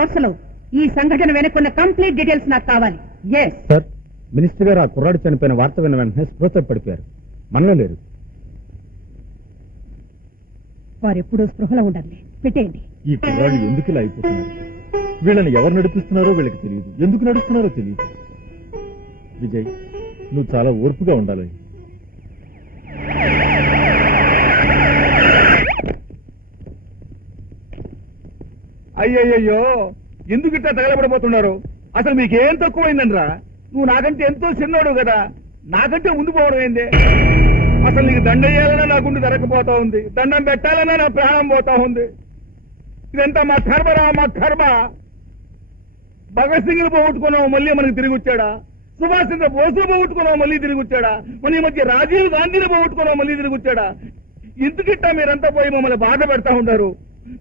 Hours లో ఈ సంఘటన వెనుకున్న కంప్లీట్ డీటెయిల్స్ నాకు కావాలి. సార్, మినిస్టర్ గారు ఆ కుర్రాడు చనిపోయిన వార్త విన్న వెంటనే స్పృహ పడిపోయారు. మనలో లేరు. వారెప్పుడూ స్పృహలో ఉండాలి. పెట్టేయండి. ఈ కుర్రాళ్ళు ఎందుకు ఇలా అయిపోతున్నారు? వీళ్ళని ఎవరు నడిపిస్తున్నారో వీళ్ళకి తెలియదు, ఎందుకు నడుస్తున్నారో తెలియదు. విజయ్, నువ్వు చాలా ఓర్పుగా ఉండాలి. అయ్యయ్యో, ఎందుకు ఇట్లా తగలబడిపోతున్నారు? అసలు మీకేం తక్కువైందనరా? నువ్వు నాకంటే ఎంతో చిన్నోడు కదా, నాకంటే ముందు పోవడం ఏంది? అసలు నీకు దండ వేయాలన్నా నా గుండె దొరకపోతా ఉంది, దండం పెట్టాలన్నా నా ప్రాణం పోతా ఉంది. ఇదంతా మా కర్మరా, మా కర్మ. భగత్ సింగ్ పోగొట్టుకున్నావు, మళ్ళీ మనకి తిరిగి వచ్చాడా? సుభాష్ చంద్ర బోసు పోగొట్టుకున్నావు, మళ్ళీ తిరిగి వచ్చాడా? మన ఈ మధ్య రాజీవ్ గాంధీని పోగొట్టుకున్నావు, మళ్ళీ తిరిగి వచ్చాడా? ఎందుకిట్టా మీరంతా పోయి మమ్మల్ని బాధ పెడతా ఉంటారు?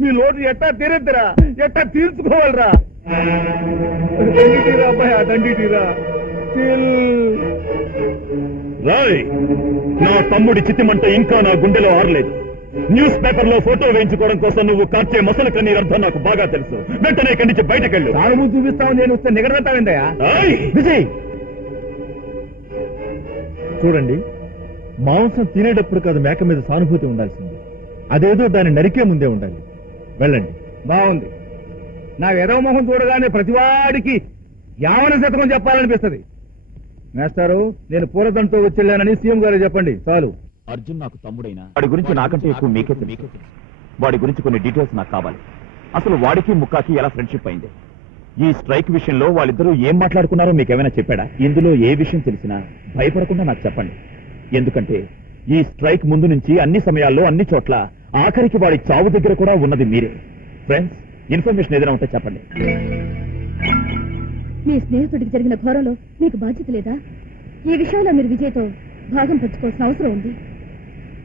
మీ లోటు ఎట్టా తీరెద్దరా, ఎట్టా తీర్చుకోవాలరా? దండిటీరా అబ్బాయి, దండిటీరా. రాయ్, నా తమ్ముడి చిత్తిమంట ఇంకా నా గుండెలో ఆరలేదు. న్యూస్ పేపర్ లో ఫోటో వేయించుకోవడం కోసం నువ్వు కార్చే మసలు కన్నీరు అర్థం నాకు బాగా తెలుసు. వెంటనే ఇక్కడి నుంచి బయటకెళ్ళు. సానుభూతి చూపిస్తావు, నేను వస్తే నిగడతావేందయ్యా? విజయ్, చూడండి, మాంసం తినేటప్పుడు కాదు మేక మీద సానుభూతి ఉండాల్సింది. అదేదో దాన్ని నరికే ముందే ఉండాలి. వెళ్ళండి. బాగుంది. నా ఎదవ మొహం చూడగానే ప్రతివాడికి యావన శతకం చెప్పాలనిపిస్తుంది. మేస్టారు, నేను పూలదంతో వచ్చేళ్ళానని సీఎం గారు చెప్పండి చాలు. అర్జున్ నాకు తమ్ముడైనా వాడి గురించి నాకంటే ఎక్కువ మీకే తెలుసు. వాడి గురించి కొన్ని డీటెయిల్స్ నాకు కావాలి. అసలు వాడికి ముక్కాకి ఎలా ఫ్రెండ్షిప్ అయింది? ఈ స్ట్రైక్ విషయంలో వాళ్ళిద్దరూ ఏం మాట్లాడుకున్నారో మీకేమైనా చెప్పాడా? ఇందులో ఏ విషయం తెలిసినా భయపడకుండా నాకు చెప్పండి. ఎందుకంటే ఈ స్ట్రైక్ ముందు నుంచి అన్ని సమయాల్లో అన్ని చోట్ల ఆఖరికి వాడి చావు దగ్గర కూడా ఉన్నది మీరే. ఫ్రెండ్స్, ఇన్ఫర్మేషన్ ఏదైనా ఉంటే చెప్పండి. మీ స్నేహితుడికి జరిగిన ఘోరంలో మీకు బాధ్యత లేదా? ఈ విషయంలో మీరు విజయ్తో భాగం పంచుకోవాల్సిన అవసరం ఉంది.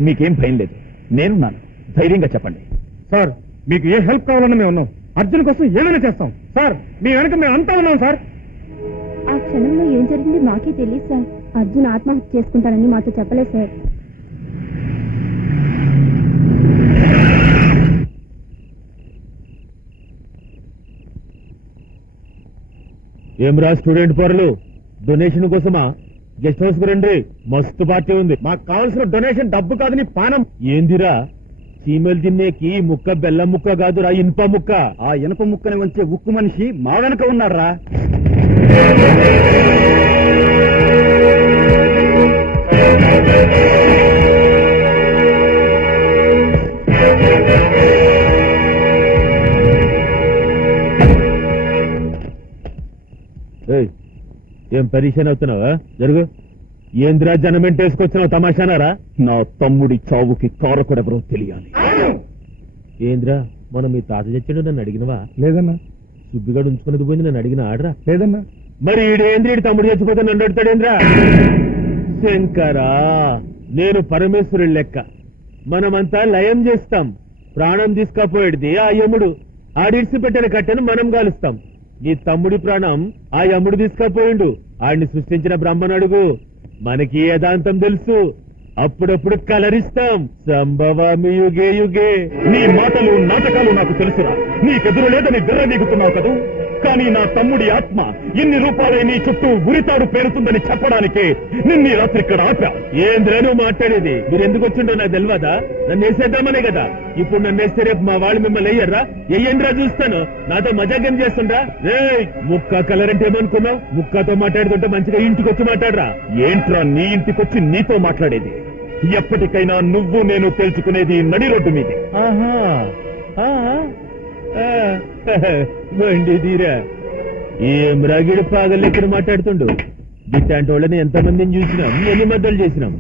మీకేం భయం లేదు, నేనున్నాను. ధైర్యంగా చెప్పండి. సార్, మీకు ఏ హెల్ప్ కావాలన్నా మేము ఉన్నాం. అర్జున్ కోసం ఏమైనా చేస్తాం సార్. మీ వెనక మేము అంతా ఉన్నాం సార్. ఆ క్షణంలో ఏం జరిగింది మాకే తెలియదు సార్. అర్జున్ ఆత్మహత్య చేసుకుంటానని మాతో చెప్పలేదు సార్. ఏమ్రా స్టూడెంట్ పోరలు, డొనేషన్ కోసమా? గెస్ట్ హౌస్ కు రండి, మస్తు పార్టీ ఉంది. మాకు కావాల్సిన డొనేషన్ డబ్బు కాదు, నీ పానం. ఏందిరా, చీమలు తిన్నేకి ముక్క బెల్లం ముక్క కాదురా, ఇనుప ముక్క. ఆ ఇనుప ముక్కని వంచే ఉక్కు మనిషి మా వెనక ఉన్నారా? ఏం పరీక్ష అవుతున్నావా? జరుగు. ఏంద్రా జనమెంట్ వేసుకొచ్చినావు, తమాషానారా? నా తమ్ముడి చావుకి కారకుడెవరో తెలియాలి. ఏంద్రా, మనం మీ తాత చచ్చాడు నన్ను అడిగినవా? లేదన్నా. సుబ్బిగాడు ఉంచుకున్నది పోయింది, నన్ను అడిగిన ఆడరా? లేదన్నా. మరి ఈడేంద్రీడి తమ్ముడు చచ్చిపోతే నన్ను అడుగుతాడేంద్రా? శంకరా, నేను పరమేశ్వరుడి లెక్క. మనమంతా లయం చేస్తాం. ప్రాణం తీసుకపోయేది ఆ యముడు. ఆడిడిసి పెట్టిన కట్టెను మనం గాలుస్తాం. నీ తమ్ముడి ప్రాణం ఆ యముడు తీసుకపోయిండు. ఆడిని సృష్టించిన బ్రహ్మను అడుగు, మనకి ఏదాంతం తెలుసు. అప్పుడప్పుడు కలరిస్తాం. సంభవామి యుగే యుగే. నీ మాటలు నాటకాలు నాకు తెలుసురా. నీకెదురు లేదని బిర్ర దిగుతున్నావు కదూ. కానీ నా తమ్ముడి ఆత్మ ఎన్ని రూపాయలై నీ చుట్టూ ఉరితాడు పేరుతుందని చెప్పడానికే నిన్నీ రాత్రి ఇక్కడ ఆపా. ఏంద్రా నువ్వు మాట్లాడేది? మీరు ఎందుకు వచ్చిండో నాకు తెలియదా? నన్ను వేసేద్దామనే కదా. ఇప్పుడు నన్ను వేస్తే రేపు మా వాళ్ళు మిమ్మల్ని వేయర్రా? ఎయ్యండ్రా, చూస్తాను. నాతో మజాగం చేస్తుండ్రా? రే, ముక్క కలర్ అంటే ఏమనుకున్నావు? ముక్కతో మాట్లాడుతుంటే మంచిగా ఇంటికి వచ్చి మాట్లాడరా. ఏంట్రా నీ ఇంటికొచ్చి నీతో మాట్లాడేది? ఎప్పటికైనా నువ్వు నేను తెలుసుకునేది నడి రోడ్డు మీది. ఆహా, బండి తీరా. ఏం రాగిడి పాగలెక్కడ మాట్లాడుతుండు? ఇట్లాంటి వాళ్ళని ఎంతమందిని చూసినాం, ఎన్ని మద్దలు చేసినాం.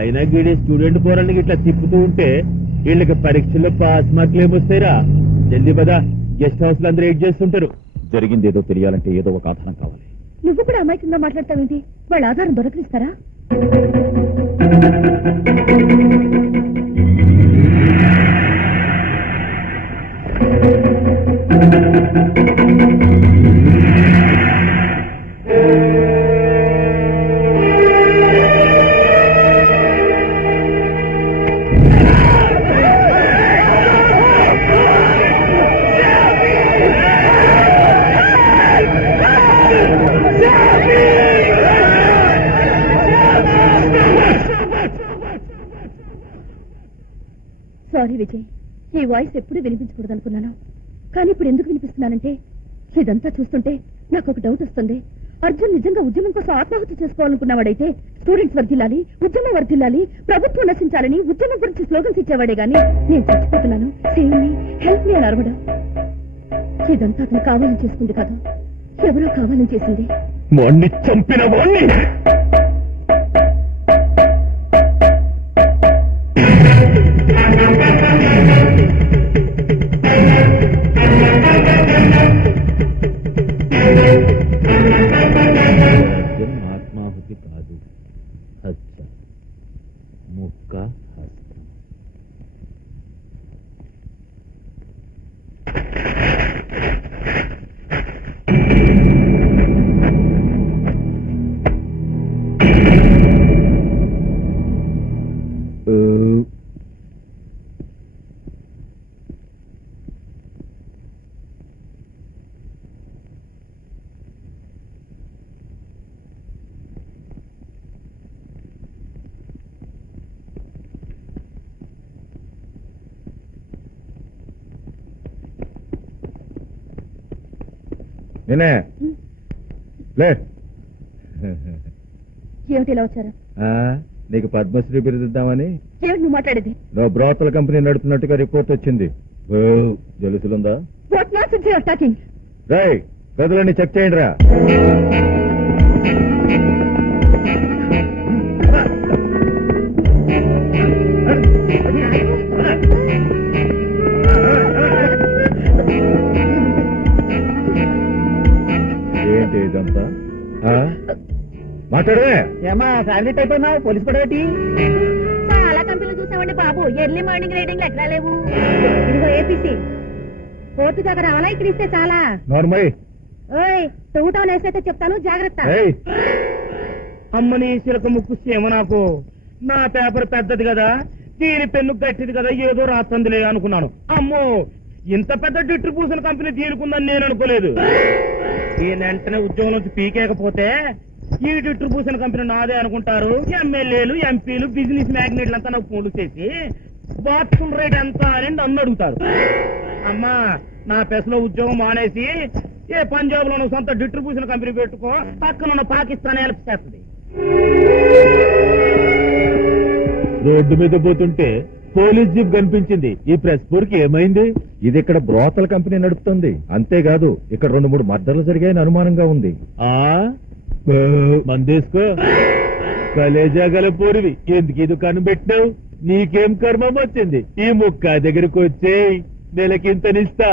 అయినా గీడే స్టూడెంట్ పోరానికి ఇట్లా తిప్పుతూ ఉంటే వీళ్ళకి పరీక్షల్లో పాస్ మార్కులు ఏమొస్తాయిరా? జల్దీ పదా, గెస్ట్ హౌస్ లో అందరూ ఏడ్ చేస్తుంటారు. జరిగిందేదో తెలియాలంటే ఏదో ఒక ఆధారం కావాలి. నువ్వు కూడా అమాయకంగా మాట్లాడతావేంటి? వాళ్ళ ఆధారం దొరకనిస్తారా? సారీ విజయ్, ఈ వాయిస్ ఎప్పుడూ వినిపించకూడదు అనుకున్నాను. కానీ ఇప్పుడు ఎందుకు వినిపిస్తున్నానంటే, ఇదంతా చూస్తుంటే నాకు ఒక డౌట్ వస్తుంది. అర్జున్ నిజంగా ఉద్యమం కోసం ఆత్మాహత్య చేసుకోవాలనుకున్నవాడైతే స్టూడెంట్స్ వర్ధిల్లాలి, ఉద్యమం వర్ధిల్లాలి, ప్రభుత్వం నశించాలని ఉద్యమం గురించి స్లోగన్స్ ఇచ్చేవాడే గాని నేను చచ్చిపోతున్నాను, సేవ్ మీ, హెల్ప్ మీ అని అరవడం. ఇదంతా అతను కావాలని చేసుకుంది కాదు, ఎవరో కావాలని చేసింది. వాణ్ణి చంపిన వాణ్ణి ఆత్మాహుతి కాదు, హత్య. ముక్క హస్తం. నేనే లే. ఏమిటి ఇలా వచ్చారా? నీకు పద్మశ్రీ బిరుదిద్దామని. ఏమిటి నువ్వు మాట్లాడేది? నువ్వు బ్రోతల కంపెనీ నడుపుతున్నట్టుగా రిపోర్ట్ వచ్చింది. జలుసులుందా? What nonsense you are talking? రై, గదులన్నీ చెక్ చేయండి రా. ఏంటి ఇదంతా? మాట్లాడే. ఏమా శాలరీ అయిపోయినావు, పోలీస్ కూడా పెట్టి చాలా కంపెనీలు చూసామండి బాబు, ఎర్లీ మార్నింగ్ రైడింగ్ ఎక్కడా లేవు. ఇదిగో ఏపీసీ కోర్టు దగ్గర అలా ఇక్కడ ఇస్తే చాలా. నార్మల్. ఓయ్, తవ్వుతావు నేసైతే చెప్తాను, జాగ్రత్త. అమ్మని చిలక ముక్కు సేమ నాకు. నా పేపర్ పెద్దది కదా, దీని పెన్ను గట్టిది కదా, ఏదో రాస్తుందిలే అనుకున్నాను. అమ్మో, ఇంత పెద్ద డిస్ట్రిబ్యూషన్ కంపెనీ తీరుకుందని నేను అనుకోలేదు. ఈ వెంటనే ఉద్యోగం నుంచి పీకేకపోతే ఈ డిస్ట్రిబ్యూషన్ కంపెనీ నాదే అనుకుంటారు. ఎమ్మెల్యేలు, ఎంపీలు, బిజినెస్ మ్యాగ్నెట్లు అంతా నాకు ఫోన్లు చేసి బాత్రూమ్ రేట్ ఎంత అని నన్ను అడుగుతారు. అమ్మా, నా పెసలో ఉద్యోగం మానేసి ఏ పంజాబ్ లో సొంత డిస్ట్రిబ్యూషన్ కంపెనీ పెట్టుకో, పక్కన పాకిస్తాన్ హెల్ప్ చేస్తుంది. రోడ్డు మీద పోతుంటే పోలీస్ జీప్ కనిపించింది. ఈ ప్రెస్ పూర్కి ఏమైంది? ఇది ఇక్కడ బ్రోతల కంపెనీ నడుపుతుంది. అంతేకాదు, ఇక్కడ 2-3 మర్డర్లు జరిగాయని అనుమానంగా ఉంది. మందేసుకో, కలేజా గల పోరివి, ఎందుకు ఈ దుకాణం పెట్టినావు? నీకేం కర్మం వచ్చింది? ఈ ముక్క దగ్గరకు వచ్చే నెలకింతనిస్తా.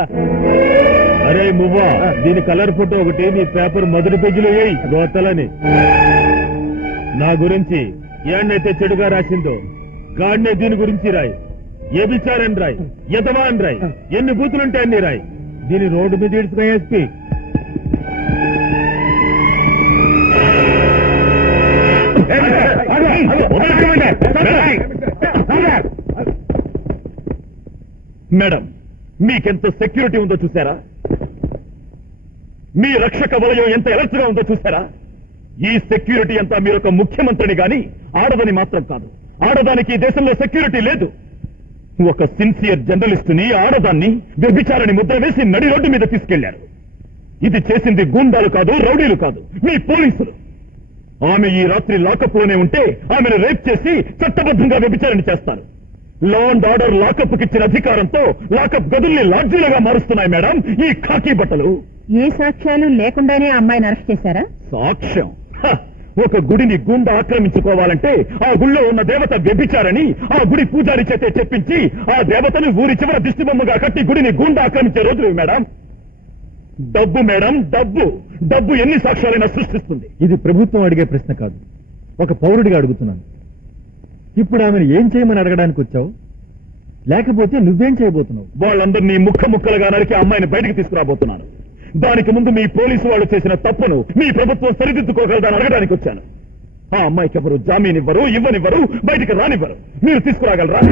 అరే మువ్వా, దీని కలర్ ఫోటో ఒకటి నీ పేపర్ మొదటి పేజీలో వేయి, రోతలని. నా గురించి ఏన్నైతే చెడుగా రాసిందో గాడినే దీని గురించి రాయి. ఏ విచారని రాయి, ఎదవా అని రాయి, ఎన్ని బూతులుంటే అన్ని రాయి. దీని రోడ్డు మీద ఇడుచుకో ఎస్పీ. మేడం, మీకెంత సెక్యూరిటీ ఉందో చూసారా? మీ రక్షక వలయం ఎంత ఎలర్ట్ గా ఉందో చూసారా? ఈ సెక్యూరిటీ అంతా మీరొక ముఖ్యమంత్రిని గాని ఆడదని మాత్రం కాదు. ఆడదానికి ఈ దేశంలో సెక్యూరిటీ లేదు. ఒక సిన్సియర్ జర్నలిస్ట్ ని, ఆడదాన్ని వ్యభిచారాన్ని ముద్ర వేసి నడి రోడ్డు మీద తీసుకెళ్లారు. ఇది చేసింది గూండాలు కాదు, రౌడీలు కాదు, మీ పోలీసులు. ఆమె ఈ రాత్రి లాకప్ లోనే ఉంటే ఆమెను రేప్ చేసి చట్టబద్ధంగా వ్యభిచారణ చేస్తారు. లా అండ్ ఆర్డర్ లాకప్ కిచ్చిన అధికారంతో లాకప్ గదుల్ని లాడ్జీలుగా మారుస్తున్నాయి మేడం ఈ ఖాకీ బట్టలు. ఏ సాక్ష్యాలు లేకుండానే అమ్మాయిని అరెస్ట్ చేశారా? సాక్ష్యం? ఒక గుడిని గుండా ఆక్రమించుకోవాలంటే ఆ గుళ్ళో ఉన్న దేవత వ్యభిచారని ఆ గుడి పూజారి చేతే చెప్పించి ఆ దేవతను ఊరి చివర దిష్టిబొమ్మగా కట్టి గుడిని గుండా ఆక్రమించే రోజులు మేడం. డబ్బు మేడం, డబ్బు. డబ్బు ఎన్ని సాక్ష్యాలైనా సృష్టిస్తుంది. ఇది ప్రభుత్వం అడిగే ప్రశ్న కాదు, ఒక పౌరుడిగా అడుగుతున్నాను. ఇప్పుడు ఆమెను ఏం చేయమని అడగడానికి వచ్చావు, లేకపోతే నువ్వేం చేయబోతున్నావు? వాళ్ళందరినీ ముక్కలుగా నరికి అమ్మాయిని బయటికి తీసుకురాబోతున్నాను. దానికి ముందు మీ పోలీసు వాళ్ళు చేసిన తప్పును మీ ప్రభుత్వం సరిదిద్దుకోగలదని అడగడానికి వచ్చాను. ఆ అమ్మాయికి ఎవరు జామీన్ ఇవ్వరు, ఇవ్వనివ్వరు, బయటికి రానివ్వరు. మీరు తీసుకురాగలరా?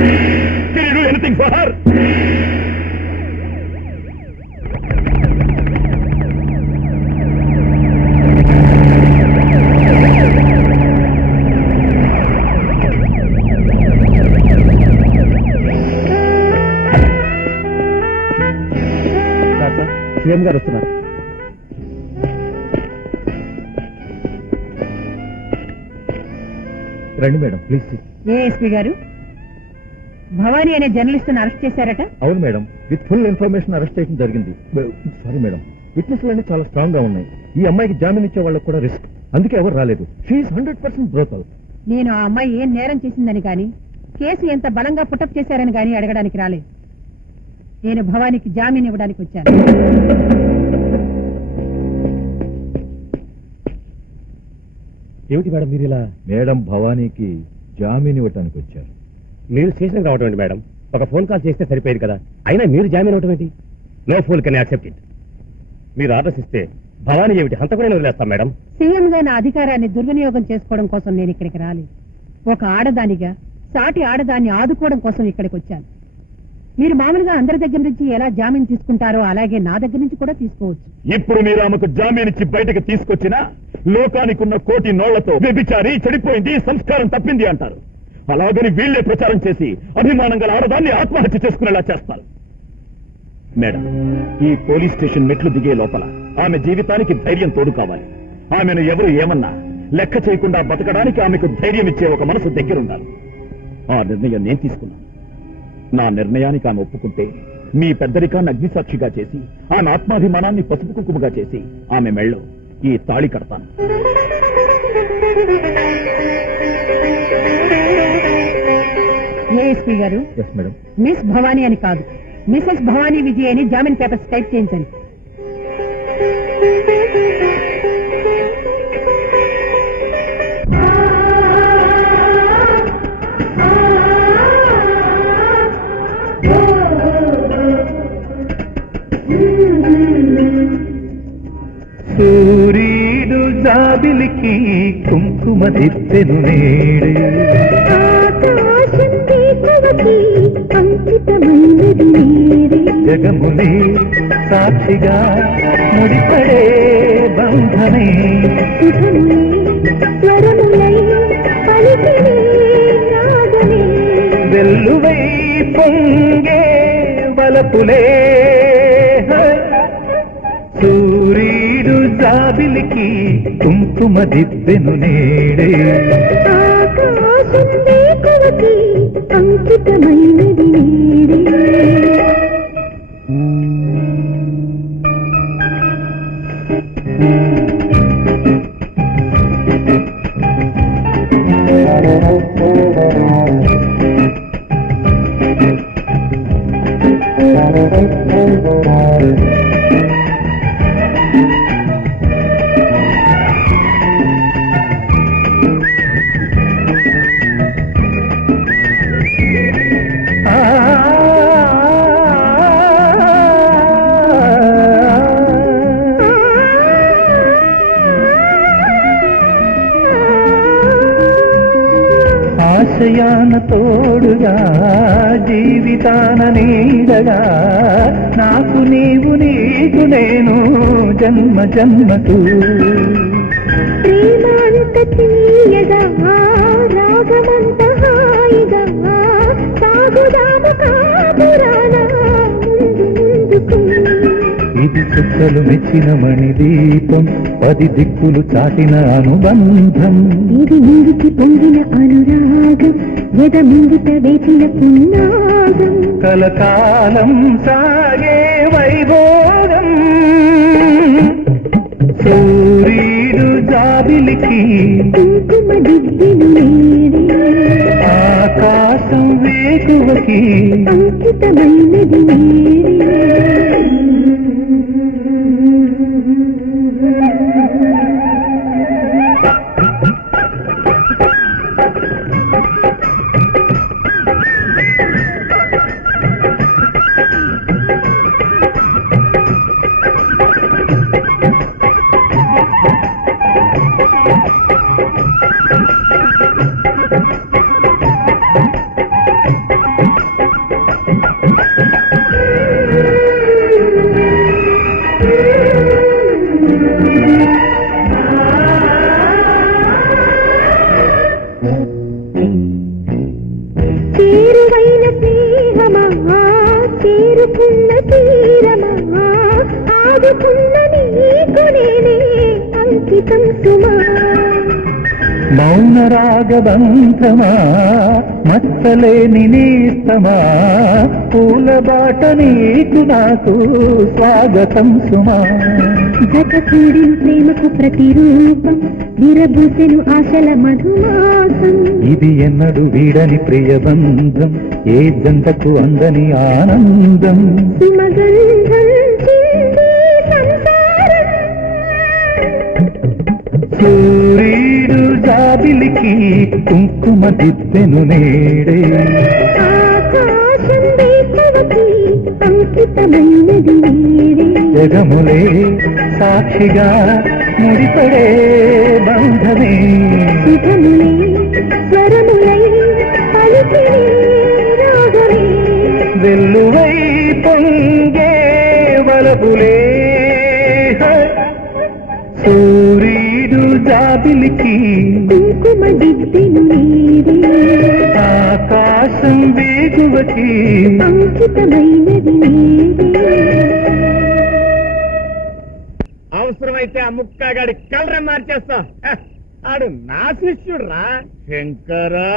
Can you do anything for her? CM గారు వస్తున్నారు. రండి మేడం, ప్లీజ్. ఏఎస్పీ గారు, భవానీ అనే జర్నలిస్ట్ అరెస్ట్ చేశారట. అవును madam, with full information arrest చేయడం జరిగింది. సారీ మేడం, విట్నెస్లు అన్ని చాలా స్ట్రాంగ్ గా ఉన్నాయి. ఈ అమ్మాయికి జామీన్ ఇచ్చే వాళ్ళకి కూడా రిస్క్, అందుకే ఎవరు రాలేదు. షీఈ్ 100% బ్రోకల్. నేను ఆ అమ్మాయి ఏం నేరం చేసిందని గాని, కేసు ఎంత బలంగా పుటప్ చేశారని గాని అడగడానికి రాలేదు. నేను భవానీకి జామీన్ ఇవ్వడానికి వచ్చాను. ఏమిటి మేడం మీరు ఇలా? మేడం భవానీకి జామీన్ ఇవ్వటానికి వచ్చారు. మీరు స్టేషన్ రావటం ఏంటి మేడం? ఒక ఫోన్ కాల్ చేస్తే సరిపోయేది కదా. అయినా మీరు జామీన్ ఇవ్వటం ఏంటి? No phone can accept it. మీరు ఆర్డర్స్ ఇస్తే భవానీ ఏమిటి హంతకునే వదిలేస్తాం మేడం. సీఎం గా నా అధికారాన్ని దుర్వినియోగం చేసుకోవడం కోసం నేను ఇక్కడికి రాలేదు. ఒక ఆడదానిగా సాటి ఆడదాన్ని ఆదుకోవడం కోసం ఇక్కడికి వచ్చాను. మీరు మామూలుగా అందరి దగ్గర నుంచి ఎలా జామీన్ తీసుకుంటారో అలాగే నా దగ్గర నుంచి కూడా తీసుకోవచ్చు. ఇప్పుడు మీరు ఆమెకు జామీన్ ఇచ్చి బయటకు తీసుకొచ్చినా లోకానికి ఉన్న కోటి నోళ్లతో వ్యభిచారి చెడిపోయింది, సంస్కారం తప్పింది అంటారు. అలాగని వీళ్లే ప్రచారం చేసి అభిమానం గల ఆడదాన్ని ఆత్మహత్య చేసుకునేలా చేస్తారు. మేడం, ఈ పోలీస్ స్టేషన్ మెట్లు దిగే లోపల ఆమె జీవితానికి ధైర్యం తోడు కావాలి. ఆమెను ఎవరు ఏమన్నా లెక్క చేయకుండా బతకడానికి ఆమెకు ధైర్యం ఇచ్చే ఒక మనసు దగ్గరుండాలి. ఆ నిర్ణయం నేను తీసుకున్నాను. నా నిర్ణయానికి ఆమె ఒప్పుకుంటే మీ పెద్దరికాన్ని అగ్నిసాక్షిగా చేసి ఆమె ఆత్మాభిమానాన్ని పసుపు కుంకుమగా చేసి ఆమె మెళ్ళో ఈ తాళి కడతాను. ఏఎస్పీ గారు, మేడం, మిస్ భవానీ అని కాదు, మిసెస్ భవానీ విజయ్ అని జామీన్ పేపర్స్ టైప్ చేయించండి. సూర్యుడు జాబిలికి కుంకుమ దిత్తెను నేడు, జగమునే సాక్షిగా ముడిపడే బంధమే, వెల్లువై పొంగే వలపులే. సూర్యుడు జాబిలికి కుంకుమ దిబ్బెను నేడే, అంకితమైనది నేడే. ఆశయాన తోడుగా జీవితాన నీడగా, నాకు నీవు నీకు నేను జన్మ జన్మకు. ప్రేమాంత తీయగా రాగమంత హాయిగా సాగుదాము కాపురాన ముందుకు. ఇది చుక్కలు మెచ్చిన మణి దీపం, 10 దిక్కులు చాటిన అనుబంధం. ఇది ముందుకి పొంగిన అనురాగం, ఎద ముంగిట వేచిన పున్నాగం. కలకాలం సాగే వైభోగం. సూర్యుడు జాబిలికి కుంకుమ దిబ్బెను నేడే, ఆకాశం వేకువకి అంకితమైనది నేడే. ఆదుకున్న నీకు నేనే అంకితం సుమా. మౌన రాగబంధమా మచ్చలేని నేస్తమా పూల బాట నీకు నాకు స్వాగతం సుమా. గత కూడి ప్రేమకు ప్రతిరూపం విరబూసెను ఆశల మధుమాసం. ఇది ఎన్నడు వీడని ప్రియబంధం ఏ జంటకు అందని ఆనందం. సుమగంధం చిందే సంసారం. సూర్యుడు జాబిలికి కుంకుమ దిద్దెను నేడే. ఆకాశం వేకువకి అంకితమైనది నీరే. జగములే సాక్షిగా ముడిపడే బంధమే. సుఖములై స్వరములై పలికినే రాగమే. వెల్లువై పొంగే వలపులే. సూర్యుడు జాబిలికి కుంకుమ దిద్దెను నీరే. ఆకాశం వేగువకి అంకితమైనది నీరే. అవసరమైతే ఆ ముక్కగాడి కలర్ మార్చేస్తా. హ, ఆడు నా శిష్యుడు రా శంకరా.